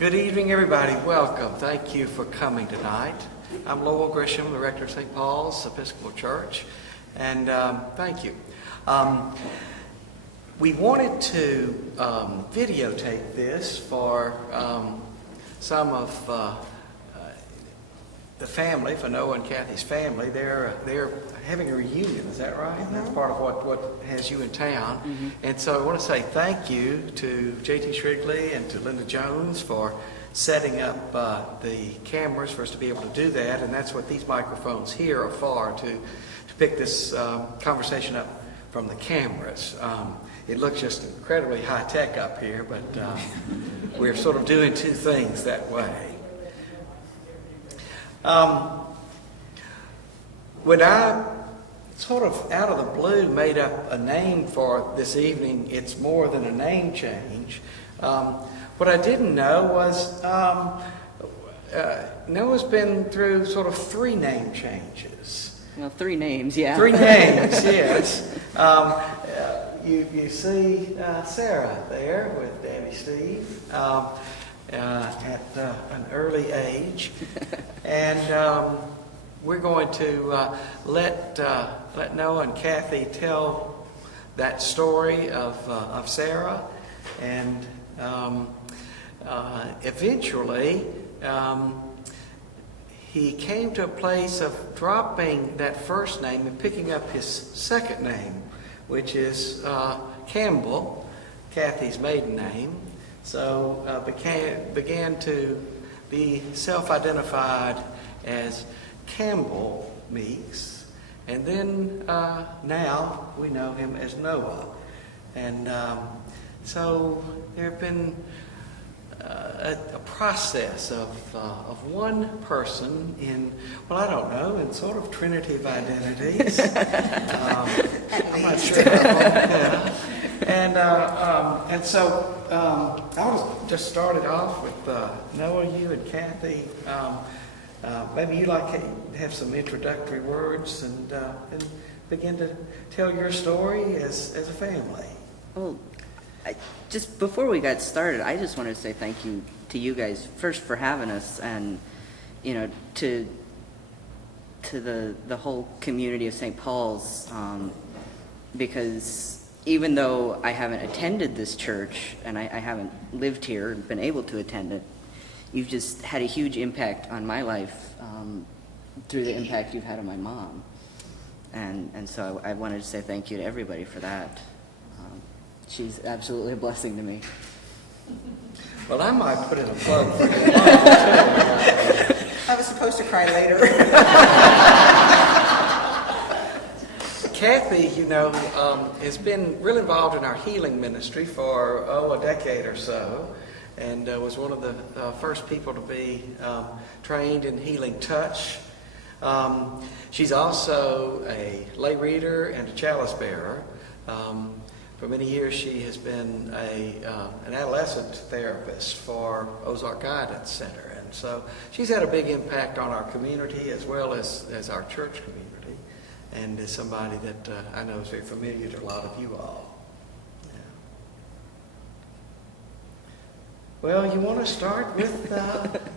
Good evening, everybody. Welcome. Thank you for coming tonight. I'm Lowell Grisham, the rector of St. Paul's Episcopal Church, and thank you. We wanted to videotape this for some of the family, for Noah and Cathy's family. They're having a reunion, is that right? Mm-hmm. That's part of what has you in town. Mm-hmm. And so I want to say thank you to J.T. Shrigley and to Linda Jones for setting up the cameras for us to be able to do that. And that's what these microphones here are for, to pick this conversation up from the cameras. It looks just incredibly high-tech up here, but we're sort of doing two things that way. When I sort of out of the blue made up a name for this evening, it's more than a name change. What I didn't know was Noah's been through sort of three name changes. Well, three names, yeah. Three names, yes. You see Sarah there with Daddy Steve at an early age, and we're going to let Noah and Cathy tell that story of Sarah, and eventually he came to a place of dropping that first name and picking up his second name, which is Campbell, Cathy's maiden name. So began to be self-identified as Campbell Meeks, and then now we know him as Noah. And so there have been a process of one person in, well, I don't know, in sort of trinity of identities. I'm not sure how long, yeah. And so I'll just start it off with Noah, you and Cathy. Maybe you'd like to have some introductory words and begin to tell your story as a family. Well, just before we got started, I just wanted to say thank you to you guys first for having us, and to the whole community of St. Paul's, because even though I haven't attended this church and I haven't lived here and been able to attend it, you've just had a huge impact on my life through the impact you've had on my mom. And so I wanted to say thank you to everybody for that. She's absolutely a blessing to me. Well, I might put in a plug for you. I was supposed to cry later. Cathy, has been really involved in our healing ministry for, a decade or so, and was one of the first people to be trained in healing touch. She's also a lay reader and a chalice bearer. For many years, she has been an adolescent therapist for Ozark Guidance Center, and so she's had a big impact on our community as well as our church community, and is somebody that I know is very familiar to a lot of you all. Yeah. Well, you want to start with,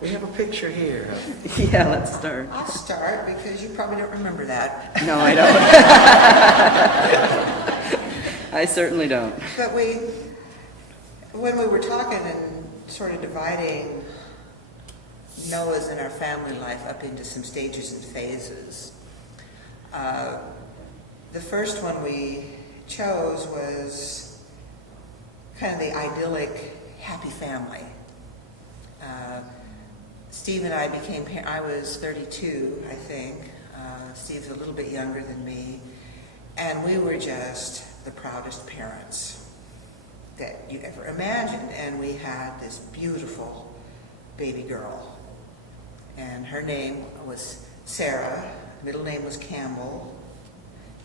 we have a picture here. Yeah, let's start. I'll start because you probably don't remember that. No, I don't. I certainly don't. But when we were talking and sort of dividing Noah's and our family life up into some stages and phases, the first one we chose was kind of the idyllic, happy family. Steve and I I was 32, I think. Steve's a little bit younger than me. And we were just the proudest parents that you ever imagined. And we had this beautiful baby girl. And her name was Sarah, middle name was Campbell,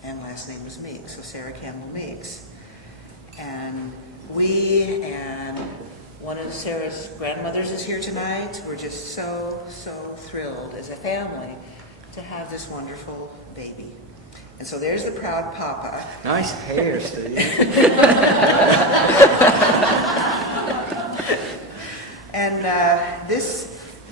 and last name was Meeks, so Sarah Campbell Meeks. And we and one of Sarah's grandmothers is here tonight. We're just so thrilled as a family to have this wonderful baby. And so there's the proud papa. Nice hair, Steve. And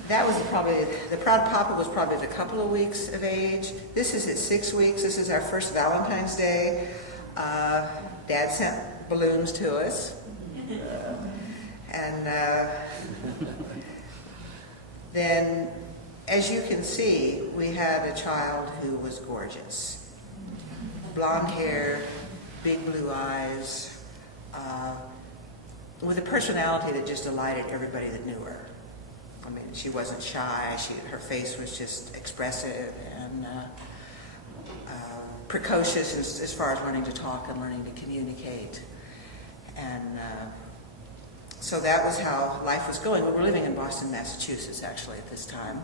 that was probably, the Proud Papa was probably a couple of weeks of age. This is at 6 weeks. This is our first Valentine's Day. Dad sent balloons to us. And then, as you can see, we had a child who was gorgeous. Blonde hair, big blue eyes, with a personality that just delighted everybody that knew her. I mean, she wasn't shy. Her face was just expressive and precocious as far as learning to talk and learning to communicate. And so that was how life was going. We were living in Boston, Massachusetts, actually, at this time.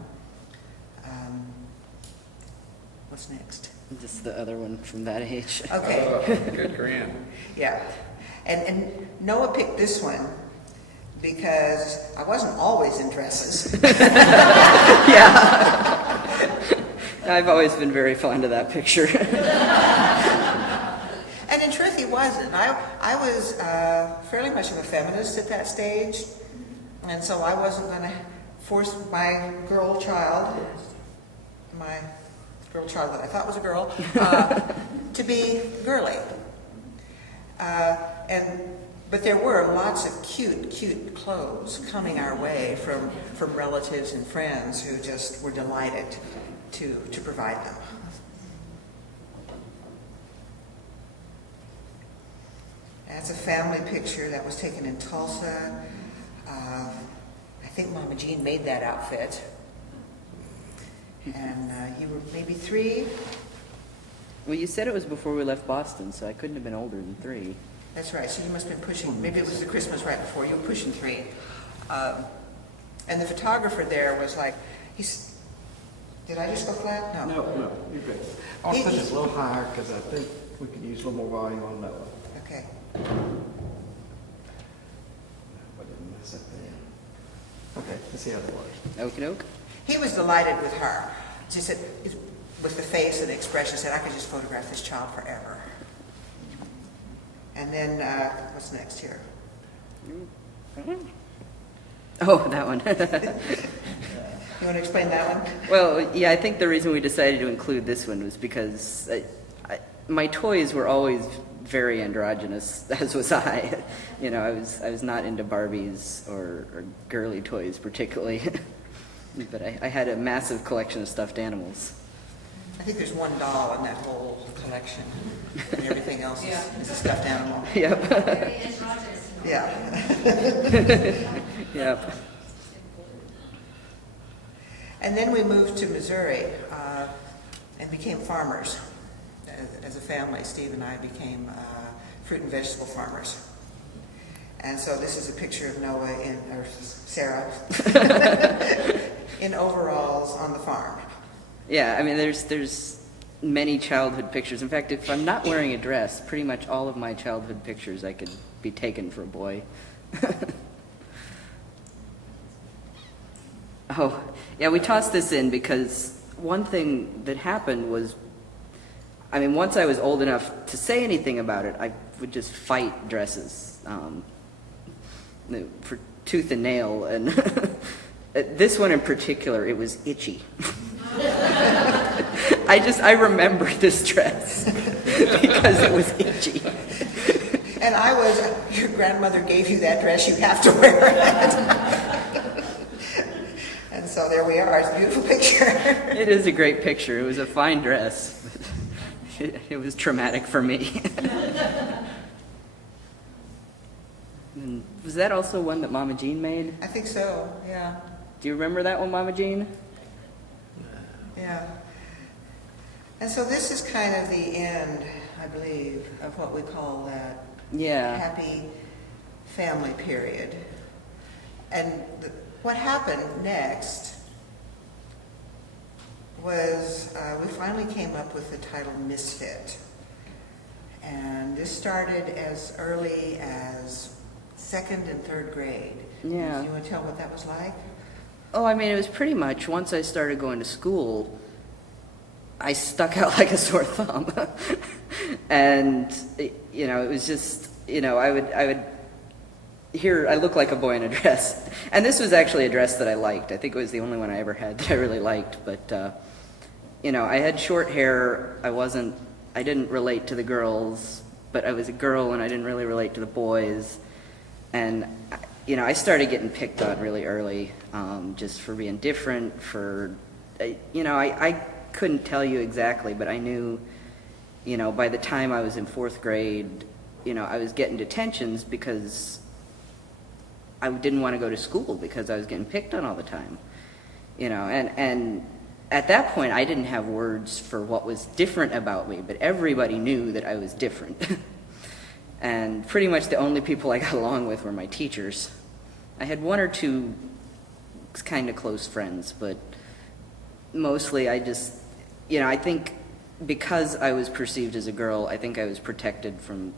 What's next? Just the other one from that age. Okay. Oh, good grin. Yeah. And Noah picked this one because I wasn't always in dresses. Yeah. I've always been very fond of that picture. And in truth, he wasn't. I was fairly much of a feminist at that stage, and so I wasn't going to force my girl child that I thought was a girl, to be girly. But there were lots of cute clothes coming our way from relatives and friends who just were delighted to provide them. That's a family picture that was taken in Tulsa. I think Mama Jean made that outfit. And you were maybe 3? Well, you said it was before we left Boston, so I couldn't have been older than 3. That's right. So you must have been pushing, maybe it was the Christmas right before, you were pushing 3. And the photographer there was like, did I just go flat? No. No, you're good. I'll put this a little higher because I think we could use a little more volume on Noah. Okay. I didn't mess up there. Okay, let's see how that works. Okie doke. He was delighted with her. Just said, with the face and the expression, said, I could just photograph this child forever. And then, what's next here? Oh, that one. You want to explain that one? Well, yeah, I think the reason we decided to include this one was because my toys were always very androgynous, as was I. You know, I was not into Barbies or girly toys particularly. But I had a massive collection of stuffed animals. I think there's one doll in that whole collection, and everything else is a stuffed animal. Yep. Yeah. Yep. And then we moved to Missouri and became farmers. As a family, Steve and I became fruit and vegetable farmers. And so this is a picture of Noah or Sarah in overalls on the farm. Yeah, I mean, there's many childhood pictures. In fact, if I'm not wearing a dress, pretty much all of my childhood pictures I could be taken for a boy. Oh, yeah, we tossed this in because one thing that happened was, I mean, once I was old enough to say anything about it, I would just fight dresses for tooth and nail. And this one in particular, it was itchy. I remember this dress because it was itchy. And your grandmother gave you that dress, you have to wear it. And so there we are, it's a beautiful picture. It is a great picture. It was a fine dress. It was traumatic for me. And was that also one that Mama Jean made? I think so, yeah. Do you remember that one, Mama Jean? Yeah. And so this is kind of the end, I believe, of what we call that happy family period. And what happened next was we finally came up with the title Misfit. And this started as early as 2nd and 3rd grade. Yeah. Do you want to tell what that was like? Oh, I mean, it was pretty much, once I started going to school, I stuck out like a sore thumb. And, it was just, I would here I look like a boy in a dress. And this was actually a dress that I liked. I think it was the only one I ever had that I really liked. But, you know, I had short hair. I didn't relate to the girls, but I was a girl and I didn't really relate to the boys. And, you know, I started getting picked on really early, just for being different, you know, I couldn't tell you exactly, but I knew, you know, by the time I was in 4th grade, you know, I was getting detentions because I didn't want to go to school because I was getting picked on all the time, you know, and at that point I didn't have words for what was different about me, but everybody knew that I was different. And pretty much the only people I got along with were my teachers. I had 1 or 2 kind of close friends, but mostly I just, you know, I think because I was perceived as a girl, I think I was protected from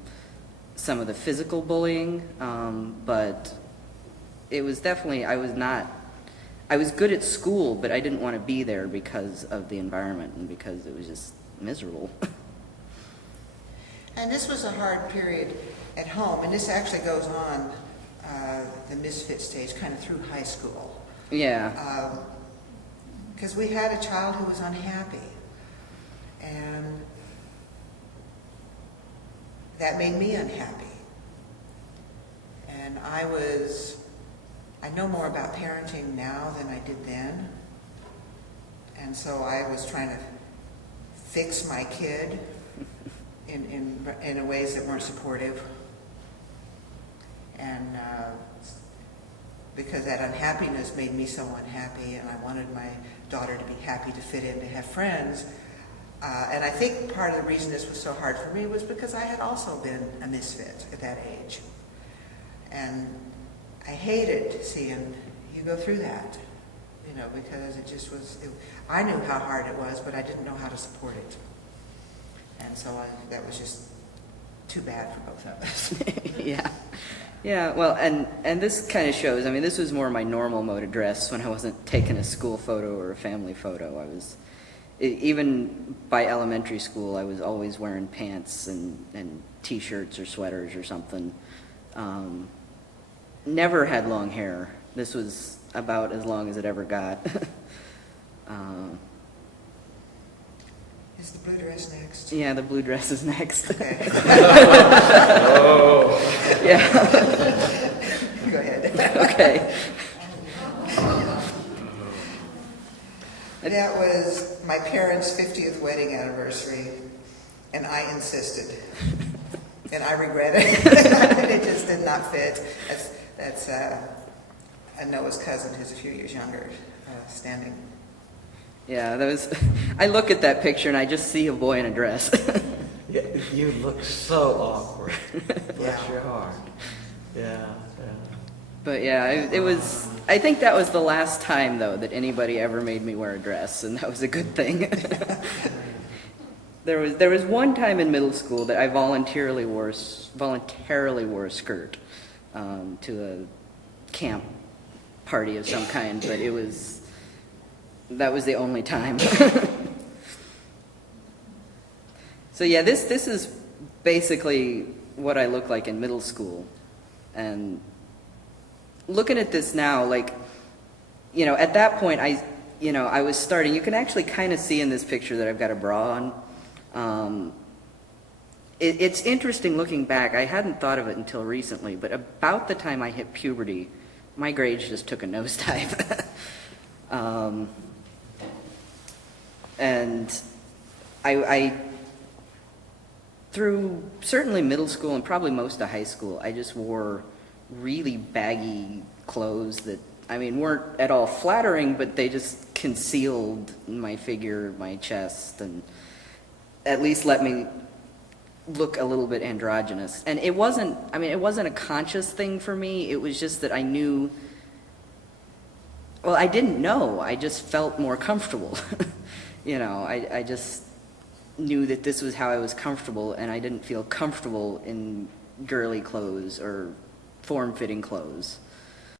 some of the physical bullying, but it was definitely, I was good at school, but I didn't want to be there because of the environment and because it was just miserable. And this was a hard period at home, and this actually goes on the misfit stage kind of through high school. Yeah. Because we had a child who was unhappy, and that made me unhappy. And I know more about parenting now than I did then. And so I was trying to fix my kid in ways that weren't supportive. And because that unhappiness made me so unhappy, and I wanted my daughter to be happy, to fit in, to have friends. And I think part of the reason this was so hard for me was because I had also been a misfit at that age. And I hated seeing you go through that, you know, because it just was, I knew how hard it was, but I didn't know how to support it. And so that was just too bad for both of us. Yeah. Yeah, well, and this kind of shows, I mean, this was more my normal mode of dress when I wasn't taking a school photo or a family photo. Even by elementary school, I was always wearing pants and T-shirts or sweaters or something. Never had long hair. This was about as long as it ever got. Is the blue dress next? Yeah, the blue dress is next. Okay. Oh. Yeah. Go ahead. Okay. That was my parents' 50th wedding anniversary, and I insisted. And I regret it. It just did not fit. That's Noah's cousin, who's a few years younger, standing. Yeah, I look at that picture and I just see a boy in a dress. Yeah, you look so awkward. Bless Yeah. your heart. Yeah. But yeah, it was, I think that was the last time, though, that anybody ever made me wear a dress, and that was a good thing. There was one time in middle school that I voluntarily wore a skirt to a camp party of some kind, but that was the only time. So yeah, this is basically what I look like in middle school. And looking at this now, like, you know, at that point I was starting, you can actually kind of see in this picture that I've got a bra on. It's interesting looking back. I hadn't thought of it until recently, but about the time I hit puberty, my grades just took a nosedive. And I through certainly middle school and probably most of high school, I just wore really baggy clothes that, I mean, weren't at all flattering, but they just concealed my figure, my chest, and at least let me look a little bit androgynous. And it wasn't a conscious thing for me. It was just that I knew, well, I didn't know. I just felt more comfortable. You know, I just knew that this was how I was comfortable, and I didn't feel comfortable in girly clothes or form-fitting clothes.